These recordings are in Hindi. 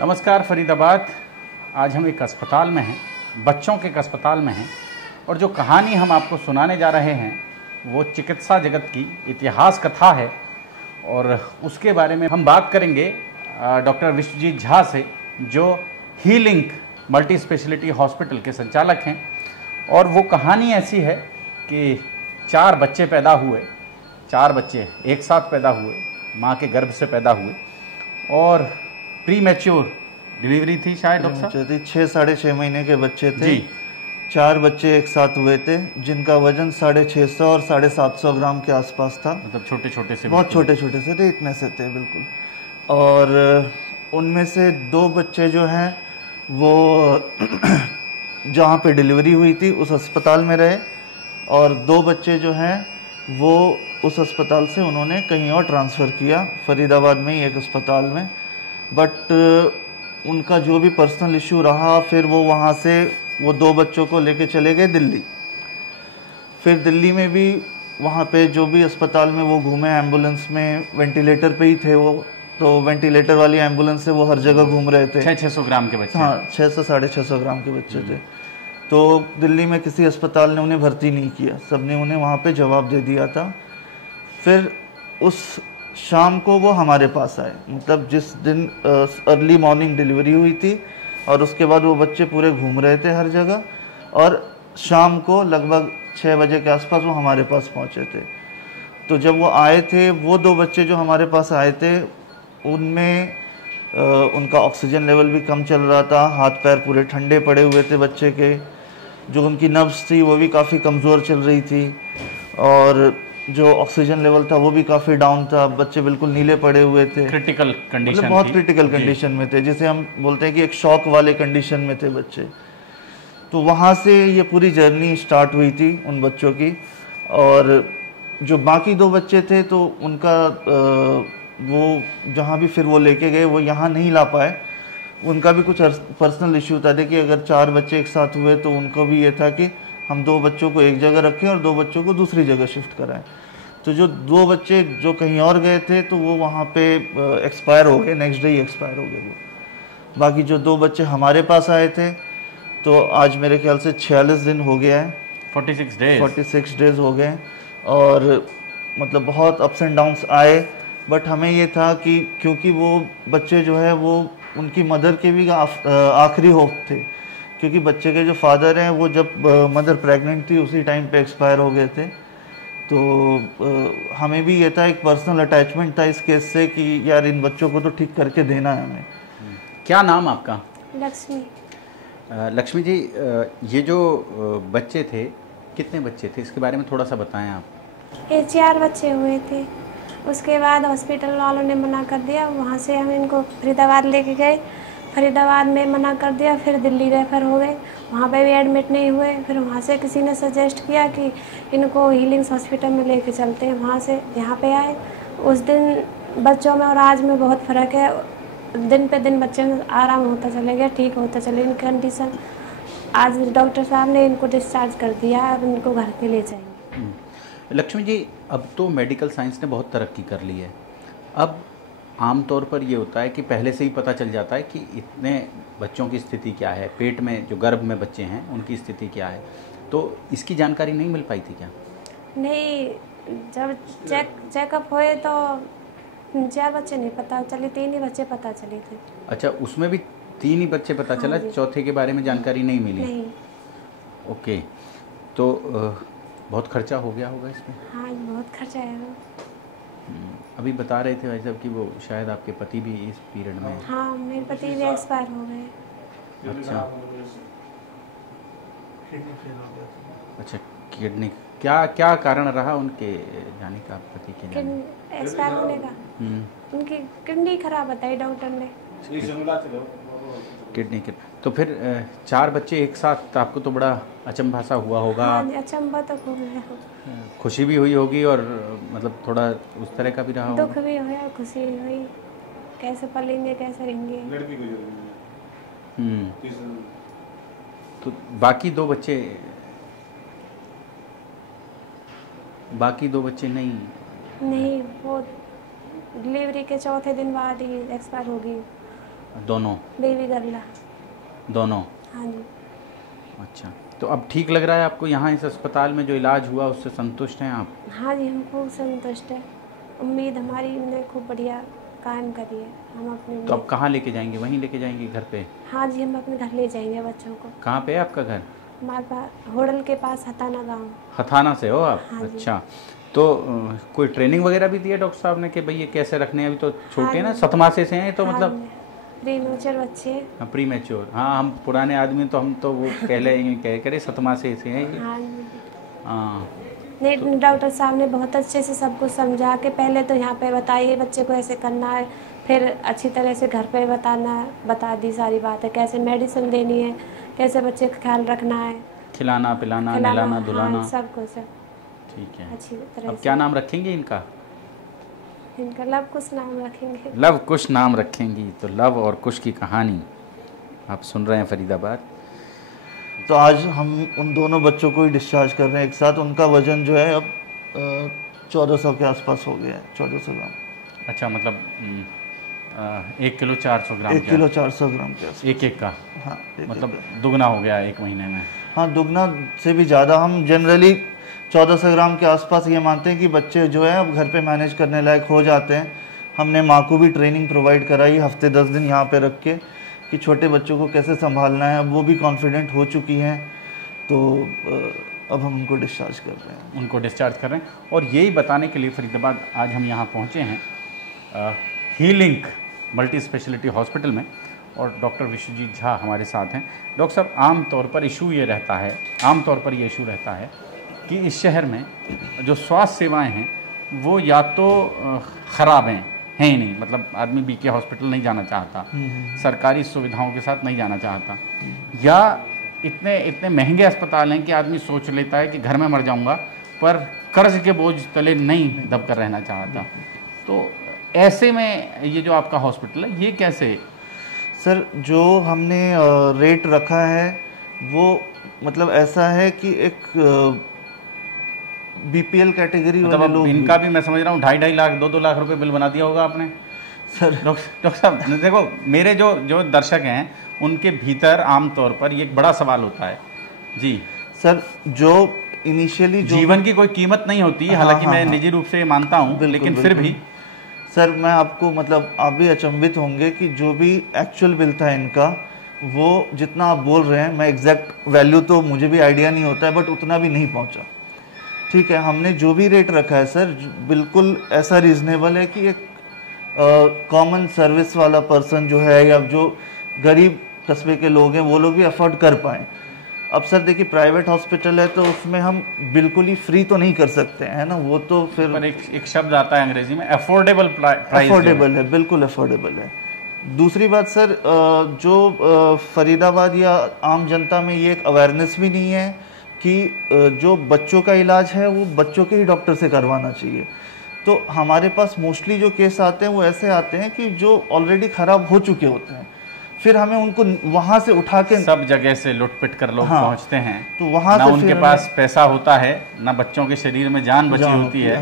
नमस्कार फरीदाबाद। आज हम एक अस्पताल में हैं, बच्चों के एक अस्पताल में हैं, और जो कहानी हम आपको सुनाने जा रहे हैं वो चिकित्सा जगत की इतिहास कथा है। और उसके बारे में हम बात करेंगे डॉक्टर विश्वजीत झा से, जो हीलिंक मल्टी स्पेशलिटी हॉस्पिटल के संचालक हैं। और वो कहानी ऐसी है कि 4 बच्चे पैदा हुए, 4 बच्चे एक साथ पैदा हुए, माँ के गर्भ से पैदा हुए, और प्री मैच्योर डिलीवरी थी शायद डॉक्टर साहब? 6 साढ़े 6 महीने के बच्चे थे जी। 4 बच्चे एक साथ हुए थे, जिनका वजन 650 और 750 ग्राम के आसपास था। मतलब छोटे छोटे से, बहुत छोटे छोटे से थे, इतने से थे बिल्कुल। और उनमें से 2 बच्चे जो हैं वो जहाँ पे डिलीवरी हुई थी उस अस्पताल में रहे, और 2 बच्चे जो हैं वो उस अस्पताल से उन्होंने कहीं और ट्रांसफ़र किया, फरीदाबाद में ही एक अस्पताल में। बट उनका जो भी पर्सनल इशू रहा, फिर वो वहाँ से वो 2 बच्चों को लेके चले गए दिल्ली। फिर दिल्ली में भी वहाँ पे जो भी अस्पताल में वो घूमे, एम्बुलेंस में वेंटिलेटर पे ही थे वो, तो वेंटिलेटर वाली एम्बुलेंस से वो हर जगह घूम रहे थे। 600 ग्राम के बच्चे? हाँ, 600 साढ़े 600 ग्राम के बच्चे थे। तो दिल्ली में किसी अस्पताल ने उन्हें भर्ती नहीं किया, सब ने उन्हें वहाँ पे जवाब दे दिया था। फिर उस शाम को वो हमारे पास आए, मतलब जिस दिन अर्ली मॉर्निंग डिलीवरी हुई थी, और उसके बाद वो बच्चे पूरे घूम रहे थे हर जगह, और शाम को लगभग 6 बजे के आसपास वो हमारे पास पहुँचे थे। तो जब वो आए थे, वो 2 बच्चे जो हमारे पास आए थे, उनमें उनका ऑक्सीजन लेवल भी कम चल रहा था, हाथ पैर पूरे ठंडे पड़े हुए थे बच्चे के, जो उनकी नब्ज़ थी वो भी काफ़ी कमज़ोर चल रही थी, और जो ऑक्सीजन लेवल था वो भी काफ़ी डाउन था। बच्चे बिल्कुल नीले पड़े हुए थे, क्रिटिकल कंडीशन, मतलब बहुत क्रिटिकल कंडीशन में थे, जिसे हम बोलते हैं कि एक शॉक वाले कंडीशन में थे बच्चे। तो वहाँ से ये पूरी जर्नी स्टार्ट हुई थी उन बच्चों की। और जो बाकी 2 बच्चे थे तो उनका वो जहाँ भी फिर वो लेके गए वो यहाँ नहीं ला पाए, उनका भी कुछ पर्सनल इशू था। देखिए, अगर 4 बच्चे एक साथ हुए तो उनको भी ये था कि हम 2 बच्चों को एक जगह रखें और 2 बच्चों को दूसरी जगह शिफ्ट कराएं। तो जो 2 बच्चे जो कहीं और गए थे तो वो वहाँ पे एक्सपायर हो गए, नेक्स्ट डे ही एक्सपायर हो गए वो। बाकी जो 2 बच्चे हमारे पास आए थे, तो आज मेरे ख्याल से 46 दिन हो गया है, 46 डेज हो गए। और मतलब बहुत अप्स एंड डाउन्स आए, बट हमें ये था कि क्योंकि वो बच्चे जो है वो उनकी मदर के भी आखिरी होप थे, क्योंकि बच्चे के जो फादर हैं वो जब मदर प्रेग्नेंट थी उसी टाइम पे एक्सपायर हो गए थे। तो हमें भी ये था, एक पर्सनल अटैचमेंट था इस केस से कि यार इन बच्चों को तो ठीक करके देना है हमें। क्या नाम आपका? लक्ष्मी। लक्ष्मी जी, ये जो बच्चे थे, कितने बच्चे थे, इसके बारे में थोड़ा सा बताएं आप। ये 4 बच्चे हुए थे। उसके बाद हॉस्पिटल वालों ने मना कर दिया, वहाँ से हम इनको फरीदाबाद लेके गए, फरीदाबाद में मना कर दिया, फिर दिल्ली रेफ़र हो गए, वहाँ पे भी एडमिट नहीं हुए। फिर वहाँ से किसी ने सजेस्ट किया कि इनको हीलिंग्स हॉस्पिटल में लेके चलते हैं, वहाँ से यहाँ पे आए। उस दिन बच्चों में और आज में बहुत फ़र्क है, दिन पे दिन बच्चे में आराम होता चले गया, ठीक होता चले इनकी कंडीशन। आज डॉक्टर साहब ने इनको डिस्चार्ज कर दिया, अब इनको घर के ले जाएंगे। लक्ष्मी जी, अब तो मेडिकल साइंस ने बहुत तरक्की कर ली है। अब आम तौर पर ये होता है कि पहले से ही पता चल जाता है कि इतने बच्चों की स्थिति क्या है, पेट में जो गर्भ में बच्चे हैं उनकी स्थिति क्या है। तो इसकी जानकारी नहीं मिल पाई थी क्या? नहीं, जब चेकअप हुए तो 4 बच्चे नहीं पता चले, 3 ही बच्चे पता चले थे। अच्छा, उसमें भी 3 ही बच्चे पता चला? हाँ, चौथे के बारे में जानकारी नहीं मिली? नहीं। ओके, तो बहुत खर्चा हो गया होगा इसमें? हाँ, बहुत खर्चा आएगा। अभी बता रहे थे भाई साहब कि वो शायद आपके पति भी इस पीरियड में? हाँ, मेरे पति भी एक्सपायर हो गए। अच्छा अच्छा, किडनी क्या क्या कारण रहा उनके जाने का, पति के जाने? एक्सपायर होने का उनकी किडनी खराब बताई डॉक्टर ने। किडनी के तो फिर 4 बच्चे एक साथ, आपको तो बड़ा अचंभा सा हुआ होगा। हाँ, अचंभा तो हो गया, खुशी भी हुई होगी और मतलब थोड़ा उस तरह का भी रहा होगा। दुख भी हुआ, खुशी भी हुई, कैसे पलेंगे कैसे रहेंगे। तो बाकी दो बच्चे नहीं? नहीं, वो डिलीवरी के चौथे दिन बाद ही एक्सपायर हो गई। दोनों? बेबी गर्ला। दोनों? हाँ जी। अच्छा, तो अब ठीक लग रहा है आपको यहाँ इस अस्पताल में जो इलाज हुआ उससे संतुष्ट हैं आप? हाँ जी, हम खूब संतुष्ट है। उम्मीद हमारी ने खूब बढ़िया कायम करी है। हम अपने तो अब कहाँ लेके जाएंगे? वहीं लेके जाएंगे घर पे? हाँ जी, हम अपने घर ले जाएंगे बच्चों को। कहाँ पे है आपका घर? हमारे पास होडल के पास हथाना गाँव। हथाना से हो आप? हाँ जी। अच्छा, तो कोई ट्रेनिंग वगैरह भी दी है डॉक्टर साहब ने कि भाई ये कैसे रखने हैं? अभी तो छोटे हाँ हैं ना, जी। 7 माह से हैं तो मतलब प्री मैच्योर बच्चे। Pre mature. हाँ, हम पुराने आदमी तो हम तो वो पहले कह करे 7 माह से हैं ये। हाँ जी। हाँ, नहीं, डॉक्टर साहब ने बहुत अच्छे से सब कुछ समझा के पहले तो यहाँ पे बताइए बच्चे को ऐसे करना है, फिर अच्छी तरह से घर पे बता दी सारी बातें, कैसे मेडिसिन देनी है, कैसे बच्चे का ख्याल रखना है, खिलाना पिलाना नहलाना धुलाना। हाँ, सब कुछ ठीक है। अच्छी तरह अब से। क्या नाम रखेंगे इनका? इनका लव कुश नाम रखेंगे। लव कुश नाम रखेंगी। तो लव और कुश की कहानी आप सुन रहे हैं फरीदाबाद। तो आज हम उन दोनों बच्चों को ही डिस्चार्ज कर रहे हैं एक साथ। उनका वजन जो है अब 1400 के आसपास हो गया है, 1400 ग्राम। अच्छा, मतलब 1 किलो 400 ग्राम? 1 किलो 400 ग्राम के आसपास एक का? हाँ, मतलब दुगना हो गया 1 महीने में? हाँ, दुगना से भी ज़्यादा। हम जनरली 1400 ग्राम के आसपास ये मानते हैं कि बच्चे जो है अब घर पे मैनेज करने लायक हो जाते हैं। हमने माँ को भी ट्रेनिंग प्रोवाइड कराई हफ्ते 10 दिन यहाँ पे रख के कि छोटे बच्चों को कैसे संभालना है। अब वो भी कॉन्फिडेंट हो चुकी हैं, तो अब हम उनको डिस्चार्ज कर रहे हैं। उनको डिस्चार्ज कर रहे हैं। और यही बताने के लिए फरीदाबाद आज हम यहाँ पहुँचे हैं हीलिंग मल्टी स्पेशलिटी हॉस्पिटल में, और डॉक्टर विश्वजीत झा हमारे साथ हैं। डॉक्टर साहब, आम तौर पर इशू ये रहता है कि इस शहर में जो स्वास्थ्य सेवाएं हैं वो या तो ख़राब हैं ही नहीं, मतलब आदमी बीके हॉस्पिटल नहीं जाना चाहता, सरकारी सुविधाओं के साथ नहीं जाना चाहता, या इतने महंगे अस्पताल हैं कि आदमी सोच लेता है कि घर में मर जाऊंगा पर कर्ज के बोझ तले नहीं दब कर रहना चाहता। तो ऐसे में ये जो आपका हॉस्पिटल है ये कैसे? सर, जो हमने रेट रखा है वो मतलब ऐसा है कि एक बीपीएल कैटेगरी वाले लोग, इनका भी मैं समझ रहा हूँ 2.5 लाख 2 लाख रुपए बिल बना दिया होगा आपने सर। डॉक्टर साहब देखो, मेरे जो दर्शक हैं उनके भीतर आमतौर पर ये एक बड़ा सवाल होता है जी सर, जो इनिशियली जीवन की कोई कीमत नहीं होती, हालांकि मैं निजी रूप से मानता हूँ, लेकिन फिर भी सर मैं आपको मतलब आप भी अचंभित होंगे कि जो भी एक्चुअल बिल था इनका, वो जितना आप बोल रहे हैं, मैं एग्जैक्ट वैल्यू तो मुझे भी आइडिया नहीं होता है, बट उतना भी नहीं पहुंचा। ठीक है, हमने जो भी रेट रखा है सर बिल्कुल ऐसा रीजनेबल है कि एक कॉमन सर्विस वाला पर्सन जो है या जो गरीब कस्बे के लोग हैं वो लोग भी अफोर्ड कर पाएँ। अब सर देखिए, प्राइवेट हॉस्पिटल है तो उसमें हम बिल्कुल ही फ्री तो नहीं कर सकते हैं ना, वो तो फिर पर एक शब्द आता है अंग्रेजी में, अफोर्डेबल प्राइस। अफोर्डेबल है, बिल्कुल अफोर्डेबल है। दूसरी बात सर, जो फरीदाबाद या आम जनता में ये एक अवेयरनेस भी नहीं है कि जो बच्चों का इलाज है वो बच्चों के ही डॉक्टर से करवाना चाहिए। तो हमारे पास मोस्टली जो केस आते हैं वो ऐसे आते हैं कि जो ऑलरेडी ख़राब हो चुके होते हैं, फिर हमें उनको वहाँ से उठा के, सब जगह से लुटपिट कर लोग पहुँचते हैं, तो वहाँ ना से उनके पास पैसा होता है, ना बच्चों के शरीर में जान बची होती है,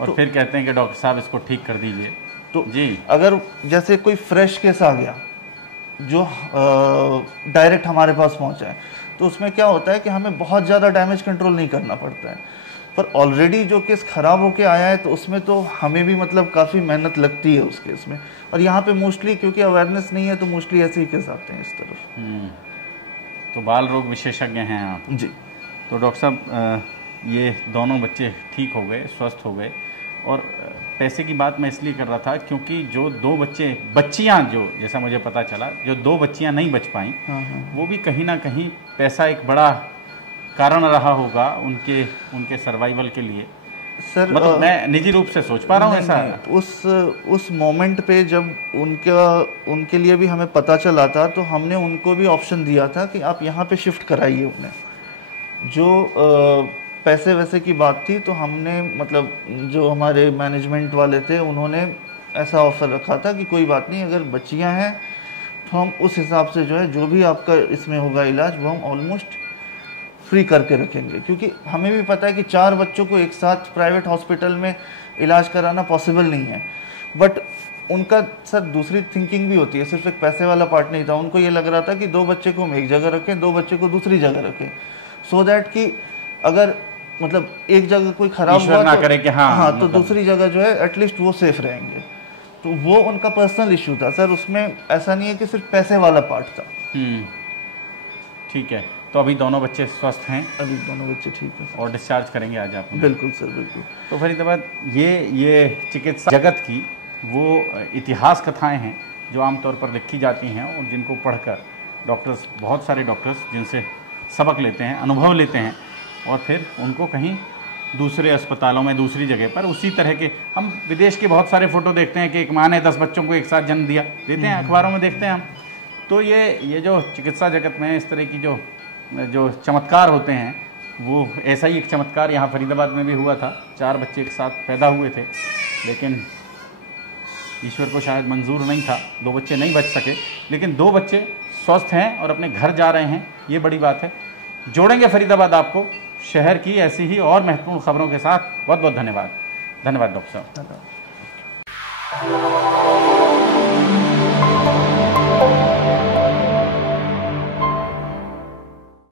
और फिर कहते हैं कि डॉक्टर साहब इसको ठीक कर दीजिए। तो जी, अगर जैसे कोई फ्रेश केस आ गया जो डायरेक्ट हमारे पास पहुंचा है, तो उसमें क्या होता है कि हमें बहुत ज़्यादा डैमेज कंट्रोल नहीं करना पड़ता है। पर ऑलरेडी जो केस ख़राब होके आया है तो उसमें तो हमें भी मतलब काफ़ी मेहनत लगती है उस केस में। और यहाँ पे मोस्टली क्योंकि अवेयरनेस नहीं है तो मोस्टली ऐसे ही केस आते हैं इस तरफ। तो बाल रोग विशेषज्ञ हैं आप जी। तो डॉक्टर साहब, ये दोनों बच्चे ठीक हो गए, स्वस्थ हो गए, और पैसे की बात मैं इसलिए कर रहा था क्योंकि जो 2 बच्चियां जो, जैसा मुझे पता चला, जो 2 बच्चियां नहीं बच पाई, वो भी कहीं ना कहीं पैसा एक बड़ा कारण रहा होगा उनके सर्वाइवल के लिए। सर मतलब मैं निजी रूप से सोच पा रहा हूँ ऐसा। उस मोमेंट पे जब उनके लिए भी हमें पता चला था तो हमने उनको भी ऑप्शन दिया था कि आप यहाँ पे शिफ्ट कराइए उन्हें। जो पैसे वैसे की बात थी तो हमने मतलब जो हमारे मैनेजमेंट वाले थे उन्होंने ऐसा ऑफर रखा था कि कोई बात नहीं, अगर बच्चियाँ हैं तो हम उस हिसाब से जो है जो भी आपका इसमें होगा इलाज वो हम ऑलमोस्ट फ्री करके रखेंगे, क्योंकि हमें भी पता है कि 4 बच्चों को एक साथ प्राइवेट हॉस्पिटल में इलाज कराना पॉसिबल नहीं है। बट उनका सर दूसरी थिंकिंग भी होती है, सिर्फ एक पैसे वाला पार्ट नहीं था। उनको ये लग रहा था कि 2 बच्चे को हम एक जगह रखें, 2 बच्चे को दूसरी जगह रखें, सो दैट कि अगर मतलब एक जगह कोई खराब हुआ ना तो, करे कि हाँ तो दूसरी जगह जो है एटलीस्ट वो सेफ रहेंगे। तो वो उनका पर्सनल इशू था सर, उसमें ऐसा नहीं है कि सिर्फ पैसे वाला पार्ट था। ठीक है, तो अभी दोनों बच्चे स्वस्थ हैं? अभी दोनों बच्चे ठीक है और डिस्चार्ज करेंगे आज आप? बिल्कुल सर, बिल्कुल। तो फरीदाबाद ये चिकित्सा जगत की वो इतिहास कथाएं हैं जो आमतौर पर लिखी जाती हैं और जिनको पढ़कर डॉक्टर्स, बहुत सारे डॉक्टर्स जिनसे सबक लेते हैं, अनुभव लेते हैं और फिर उनको कहीं दूसरे अस्पतालों में, दूसरी जगह पर उसी तरह के, हम विदेश के बहुत सारे फ़ोटो देखते हैं कि एक माँ ने 10 बच्चों को एक साथ जन्म दिया, देते हैं अखबारों में देखते हैं हम। तो ये जो चिकित्सा जगत में इस तरह की जो चमत्कार होते हैं, वो ऐसा ही एक चमत्कार यहाँ फरीदाबाद में भी हुआ था। 4 बच्चे एक साथ पैदा हुए थे, लेकिन ईश्वर को शायद मंजूर नहीं था, 2 बच्चे नहीं बच सके, लेकिन 2 बच्चे स्वस्थ हैं और अपने घर जा रहे हैं, ये बड़ी बात है। जोड़ेंगे फरीदाबाद आपको शहर की ऐसी ही और महत्वपूर्ण खबरों के साथ। बहुत बहुत धन्यवाद। धन्यवाद डॉक्टर साहब।